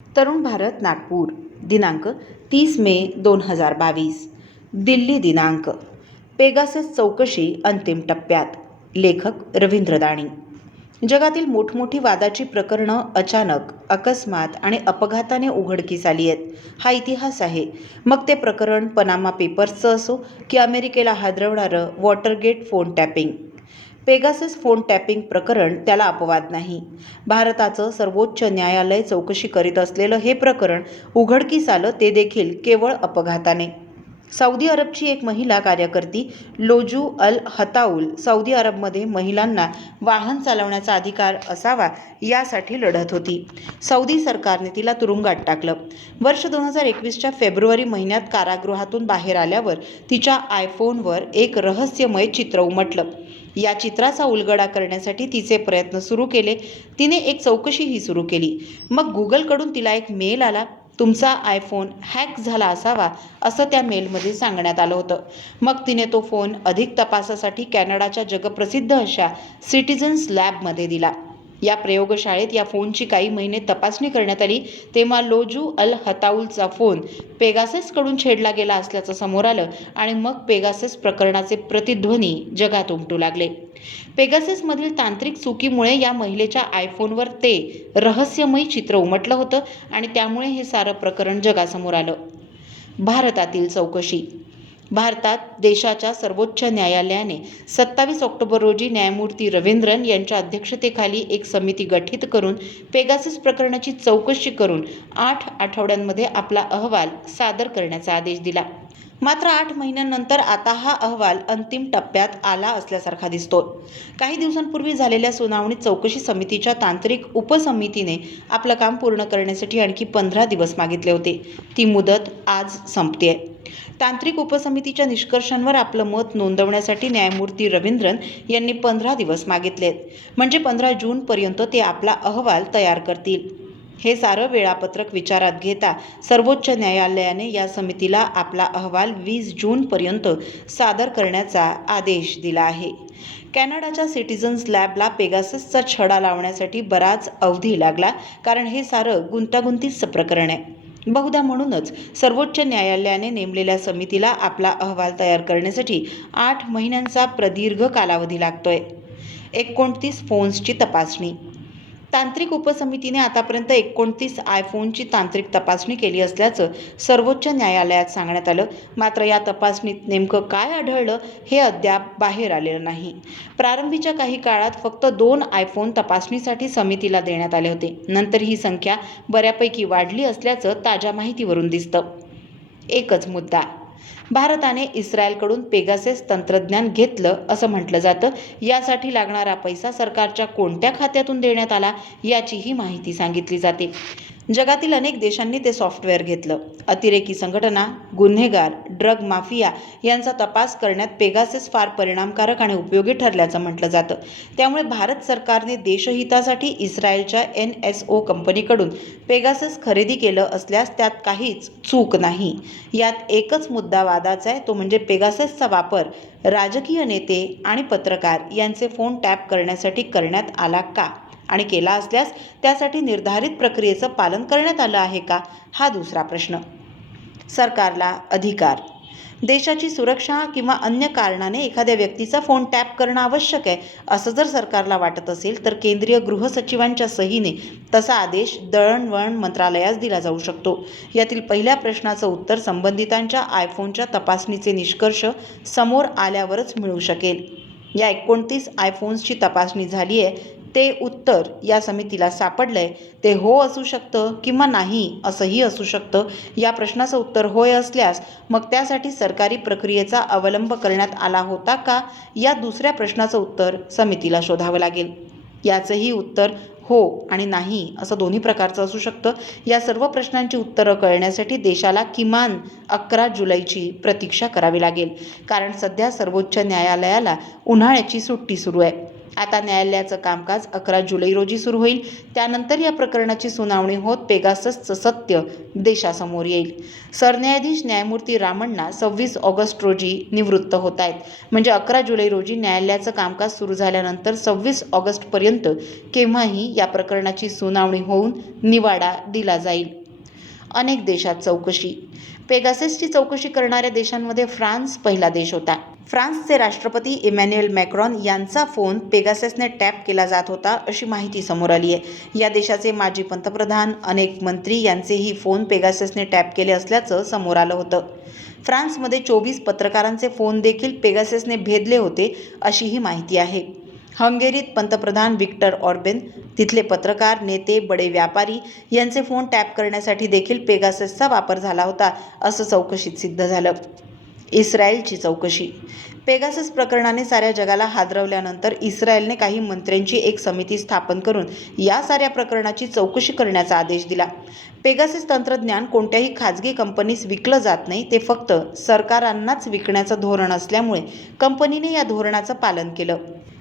तरुण भारत नागपूर दिनांक 30 मे 2022. दिल्ली दिनांक. पेगासस चौकशी अंतिम टप्प्यात. लेखक रवींद्र दाणी. जगातील मोठमोठी वादाची प्रकरणं अचानक, अकस्मात आणि अपघाताने उघडकीस आली आहेत. हा इतिहास आहे. मग ते प्रकरण पनामा पेपर्सचं असो की अमेरिकेला हादरवणारं Watergate phone tapping. Pegasus phone tapping प्रकरण त्याला अपवाद नाही. भारताचं सर्वोच्च न्यायालय चौकशी करीत असलेलं हे प्रकरण उघडकीस आलं ते देखील केवळ अपघाताने. सौदी अरबची एक महिला कार्यकर्ती लोजू अल हताउल सौदी अरबमध्ये महिलांना वाहन चालवण्याचा अधिकार असावा यासाठी लढत होती. सौदी सरकारने तिला तुरुंगात टाकलं. वर्ष 2021च्या फेब्रुवारी महिन्यात कारागृहातून बाहेर आल्यावर तिच्या आयफोनवर एक रहस्यमय चित्र उमटलं. या चित्राचा उलगडा करण्यासाठी तिचे प्रयत्न सुरू केले. तिने एक चौकशीही सुरू केली. मग गुगलकडून तिला एक मेल आला. तुमचा आयफोन हॅक झाला असावा असं त्या मेलमध्ये सांगण्यात आलं होतं. मग तिने तो फोन अधिक तपासासाठी कॅनडाच्या जगप्रसिद्ध अशा सिटिझन्स लॅबमध्ये दिला. या प्रयोगशाळेत या फोनची काही महिने तपासणी करण्यात आली तेव्हा लोजू अल हताउलचा फोन पेगाससकडून छेडला गेला असल्याचं समोर आलं आणि मग पेगासस प्रकरणाचे प्रतिध्वनी जगात उमटू लागले. पेगाससमधील तांत्रिक चुकीमुळे या महिलेच्या आयफोनवर ते रहस्यमयी चित्र उमटलं होतं आणि त्यामुळे हे सारं प्रकरण जगासमोर आलं. भारतातील चौकशी. भारतात देशाच्या सर्वोच्च न्यायालयाने 27 ऑक्टोबर रोजी न्यायमूर्ती रवींद्रन यांच्या अध्यक्षतेखाली एक समिती गठीत करून पेगासस प्रकरणाची चौकशी करून 8 आठवड्यांमध्ये आपला अहवाल सादर करण्याचा आदेश दिला. मात्र 8 महिन्यांनंतर आता हा अहवाल अंतिम टप्प्यात आला असल्यासारखा दिसतोय. काही दिवसांपूर्वी झालेल्या सुनावणीत चौकशी समितीच्या तांत्रिक उपसमितीने आपलं काम पूर्ण करण्यासाठी आणखी 15 दिवस मागितले होते. ती मुदत आज संपतेय. तांत्रिक उपसमितीच्या निष्कर्षांवर आपलं मत नोंदवण्यासाठी न्यायमूर्ती रवींद्रन यांनी 15 दिवस मागितलेत. म्हणजे 15 जूनपर्यंत ते आपला अहवाल तयार करतील. हे सारं वेळापत्रक विचारात घेता सर्वोच्च न्यायालयाने या समितीला आपला अहवाल 20 जूनपर्यंत सादर करण्याचा आदेश दिला आहे. कॅनडाच्या सिटिझन्स लॅबला पेगाससचा छडा लावण्यासाठी बराच अवधी लागला, कारण हे सारं गुंतागुंतीचं प्रकरण आहे. बहुधा म्हणूनच सर्वोच्च न्यायालयाने नेमलेल्या समितीला आपला अहवाल तयार करण्यासाठी 8 महिन्यांचा प्रदीर्घ कालावधी लागतोय. 29 फोन्सची तपासणी. तांत्रिक उपसमितीने आतापर्यंत 29 आयफोनची तांत्रिक तपासणी केली असल्याचं सर्वोच्च न्यायालयात सांगण्यात आलं. मात्र या तपासणीत नेमकं काय आढळलं हे अद्याप बाहेर आलेलं नाही. प्रारंभीच्या काही काळात फक्त 2 आयफोन तपासणीसाठी समितीला देण्यात आले होते. नंतर ही संख्या बऱ्यापैकी वाढली असल्याचं ताज्या माहितीवरून दिसतं. एकच मुद्दा. भारताने इस्रायलकडून पेगासस तंत्रज्ञान घेतलं असं म्हटलं जातं. यासाठी लागणारा पैसा सरकारच्या कोणत्या खात्यातून देण्यात आला याचीही माहिती सांगितली जाते. जगातील अनेक देशांनी ते सॉफ्टवेअर घेतलं. अतिरेकी संघटना, गुन्हेगार, ड्रग माफिया यांचा तपास करण्यात पेगासस फार परिणामकारक आणि उपयोगी ठरल्याचं म्हटलं जातं. त्यामुळे भारत सरकारने देशहितासाठी इस्रायलच्या NSO कंपनीकडून पेगासस खरेदी केलं असल्यास त्यात काहीच चूक नाही. यात एकच मुद्दा वादाचा आहे, तो म्हणजे पेगाससचा वापर राजकीय नेते आणि पत्रकार यांचे फोन टॅप करण्यासाठी करण्यात आला का, आणि केला असल्यास त्यासाठी निर्धारित प्रक्रियेचं पालन करण्यात आलं आहे का, हा दुसरा प्रश्न. सरकारला अधिकार. देशाची सुरक्षा किंवा अन्य कारणाने एखाद्या व्यक्तीचा फोन टॅप करणं आवश्यक आहे असं जर सरकारला वाटत असेल तर केंद्रीय गृहसचिवांच्या सहीने तसा आदेश दळणवळण मंत्रालयास दिला जाऊ शकतो. यातील पहिल्या प्रश्नाचं उत्तर संबंधितांच्या आयफोनच्या तपासणीचे निष्कर्ष समोर आल्यावरच मिळू शकेल. या 29 आयफोन्सची तपासणी झाली आहे, ते उत्तर या समितीला सापडलंय. ते हो असू शकतं किंवा नाही असंही असू शकतं. या प्रश्नाचं उत्तर होय असल्यास मग त्यासाठी सरकारी प्रक्रियेचा अवलंब करण्यात आला होता का, या दुसऱ्या प्रश्नाचं उत्तर समितीला शोधावं लागेल. याचंही उत्तर हो आणि नाही असं दोन्ही प्रकारचं असू शकतं. या सर्व प्रश्नांची उत्तरं कळण्यासाठी देशाला किमान 11 जुलैची प्रतीक्षा करावी लागेल, कारण सध्या सर्वोच्च न्यायालयाला उन्हाळ्याची सुट्टी सुरू आहे. आता न्यायालयाचं कामकाज 11 जुलै रोजी सुरू होईल. त्यानंतर या प्रकरणाची सुनावणी होत पेगाससचं सत्य देशासमोर येईल. सरन्यायाधीश न्यायमूर्ती रामण्णा 26 ऑगस्ट रोजी निवृत्त होत आहेत. म्हणजे 11 जुलै रोजी न्यायालयाचं कामकाज सुरू झाल्यानंतर 26 ऑगस्टपर्यंत केव्हाही या प्रकरणाची सुनावणी होऊन निवाडा दिला जाईल. अनेक देशात चौकशी. पेगाससची चौकशी करणाऱ्या देशांमध्ये फ्रान्स पहिला देश होता. फ्रान्सचे राष्ट्रपती इमॅन्युएल मॅक्रॉन यांचा फोन पेगाससने टॅप केला जात होता अशी माहिती समोर आली आहे. या देशाचे माजी पंतप्रधान, अनेक मंत्री यांचेही फोन पेगाससने टॅप केले असल्याचं समोर आलं होतं. फ्रान्समध्ये 24 पत्रकारांचे फोन देखील पेगाससने भेदले होते अशीही माहिती आहे. हंगेरीत पंतप्रधान व्हिक्टर ऑर्बेन, तिथले पत्रकार, नेते, बडे व्यापारी यांचे फोन टॅप करण्यासाठी देखील पेगाससचा वापर झाला होता असं चौकशीत सिद्ध झालं. इस्रायलची चौकशी. पेगासस प्रकरणाने साऱ्या जगाला हादरवल्यानंतर इस्रायलने काही मंत्र्यांची एक समिती स्थापन करून या साऱ्या प्रकरणाची चौकशी करण्याचा आदेश दिला. पेगासस तंत्रज्ञान कोणत्याही खाजगी कंपनीस विकलं जात नाही, ते फक्त सरकारांनाच विकण्याचं धोरण असल्यामुळे कंपनीने या धोरणाचं पालन केलं.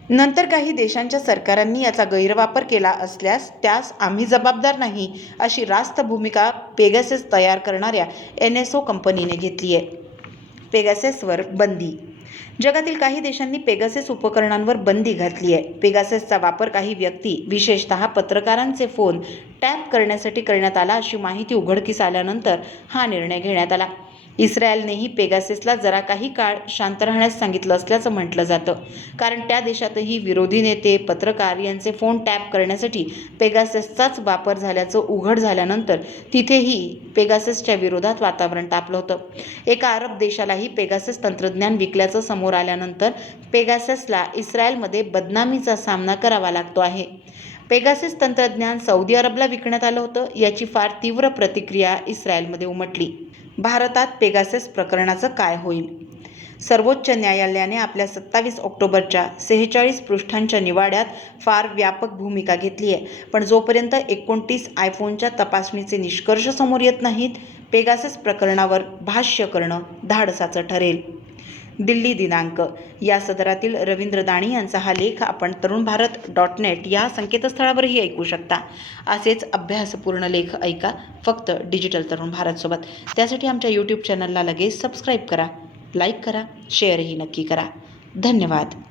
नंतर काही देशांच्या सरकारांनी याचा गैरवापर केला असल्यास त्यास आम्ही जबाबदार नाही अशी रास्त भूमिका पेगासस तयार करणाऱ्या NSO कंपनीने घेतली आहे. पेगाससवर बंदी. जगातील काही देशांनी पेगासस उपकरणांवर बंदी घातली आहे. पेगाससचा वापर काही व्यक्ती, विशेषतः पत्रकारांचे फोन टॅप करण्यासाठी करण्यात आला अशी माहिती उघडकीस आल्यानंतर हा निर्णय घेण्यात आला. इस्रायलनेही पेगाससला जरा काही काळ शांत राहण्यास सांगितलं असल्याचं म्हटलं जातं, कारण त्या देशातही विरोधी नेते, पत्रकार यांचे फोन टॅप करण्यासाठी पेगाससचाच वापर झाल्याचं उघड झाल्यानंतर तिथेही पेगाससच्या विरोधात वातावरण तापलं होतं. एका अरब देशालाही पेगासस तंत्रज्ञान विकल्याचं समोर आल्यानंतर पेगाससला इस्रायलमध्ये बदनामीचा सामना करावा लागतो आहे. पेगासस तंत्रज्ञान सौदी अरबला विकण्यात आलं होतं. याची फार तीव्र प्रतिक्रिया इस्रायलमध्ये उमटली. भारतात पेगासस प्रकरणाचं काय होईल? सर्वोच्च न्यायालयाने आपल्या 27 ऑक्टोबरच्या 46 पृष्ठांच्या निवाड्यात फार व्यापक भूमिका घेतली आहे. पण जोपर्यंत 29 आयफोनच्या तपासणीचे निष्कर्ष समोर येत नाहीत, पेगासस प्रकरणावर भाष्य करणं धाडसाचं ठरेल. दिल्ली दिनांक. या सदरातील रवींद्र दाणी यांचा हा लेख आपण तरुणभारत.net या संकेतस्थळावरही ऐकू शकता. असेच अभ्यासपूर्ण लेख ऐका फक्त डिजिटल तरुण भारतसोबत. त्यासाठी आमच्या YouTube चॅनलला लगेच सबस्क्राईब करा, लाईक करा, शेअरही नक्की करा. धन्यवाद.